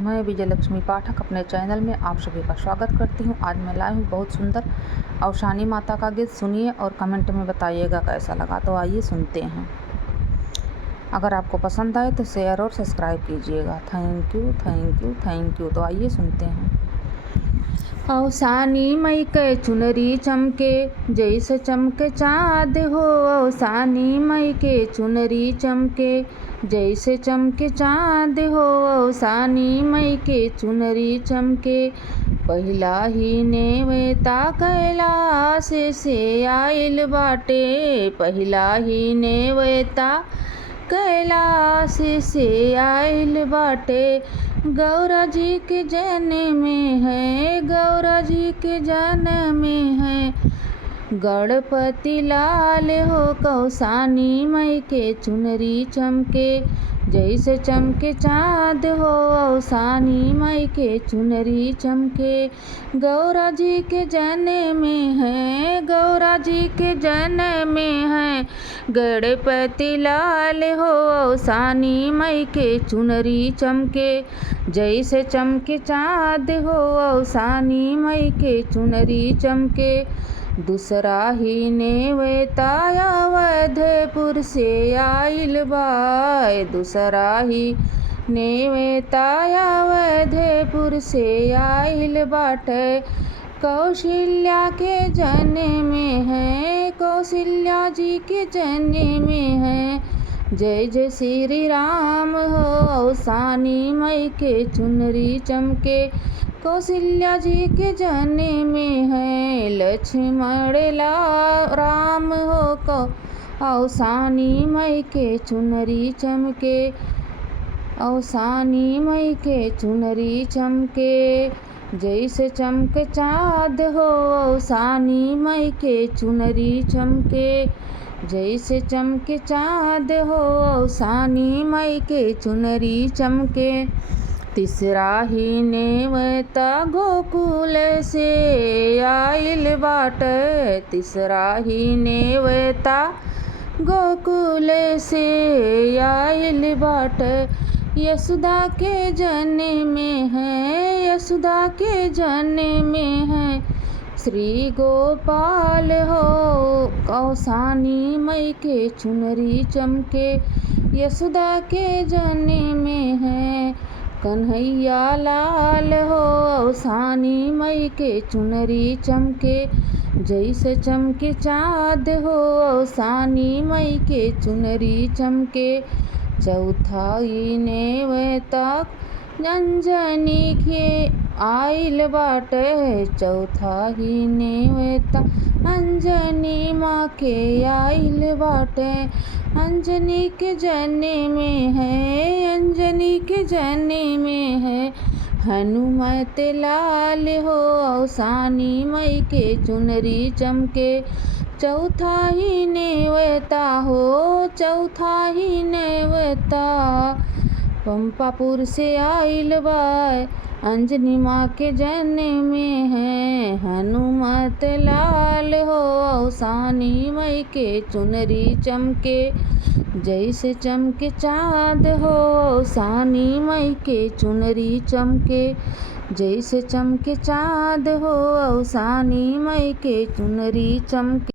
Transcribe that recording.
मैं विजय लक्ष्मी पाठक अपने चैनल में आप सभी का स्वागत करती हूँ। आज मैं लाई हूँ बहुत सुंदर अवसानी माता का गीत। सुनिए और कमेंट में बताइएगा कैसा लगा। तो आइए सुनते हैं। अगर आपको पसंद आए तो शेयर और सब्सक्राइब कीजिएगा। Thank you thank you thank you. तो आइए सुनते हैं। अवसानी मई के चुनरी चमके जैसे चमके चाँद हो। अवसानी मई के चुनरी चमके जैसे चमके चाँद हो। अवसानी मई के चुनरी चमके पहिला ही नेवता कैलाश से आइल बाटे। पहिला ही नेवता कैलाश से आइल बाटे। गौरा जी के जन्म में है, गौरा जी के जन्म में है। गणपति लाल हो कौसानी मई के चुनरी चमके जैसे चमके चाँद हो। अवसानी मई के चुनरी चमके गौरा जी के जन्म में है, गौरा जी के जन्म में है। गणपति लाल हो अवसानी मई के चुनरी चमके जैसे चमके चाँद हो। अवसानी मई के चुनरी चमके दूसरा ही नेवता अवधपुर से आइल बाय। दूसरा ही नेवता अवधपुर से आइल बाटे। कौशल्या के जन्म में है, कौशल्या जी के जन्म में है। जय जय श्री राम हो अवसानी मई के चुनरी चमके कौशल्या जी के जन्म में है। लक्ष्मण राम हो अवसानी मई के चुनरी चमके। अवसानी मई के चुनरी चमके जैसे चमके चाँद हो। अवसानी मई के चुनरी चमके जैसे चमके चाँद हो। अवसानी मई के चुनरी चमके तीसरा ही नेवता गोकुल से आइल बाटे। तीसरा ही नेवता गोकुल से आइल बाटे। यशोदा के जन्म में है, यशोदा के जन्म में है। श्री गोपाल हो अवसानी मई के चुनरी चमके यशोदा के जन्म में है। कन्हैया लाल हो अवसानी मई के चुनरी चमके जैसे चमके चाँद हो। अवसानी मई के चुनरी चमके चौथा ही नेवता अंजनी के आइल बाटे। चौथा ही नेवता अंजनी माँ के आइल बाटे। अंजनी के जन्म में है, अंजनी के जन्म में है। हनुमत लाल हो अवसानी मई के चुनरी चमके चौथा ही नेवता हो, चौथा ही नेवता पंपापुर से आइल बाय। अंजनी माँ के जन्म में है। हनुमत लाल हो अवसानी मई के चुनरी चमके जैसे चमके चाँद हो। अवसानी मई के चुनरी चमके जैसे चमके चाँद हो। अवसानी मई के चुनरी चमके।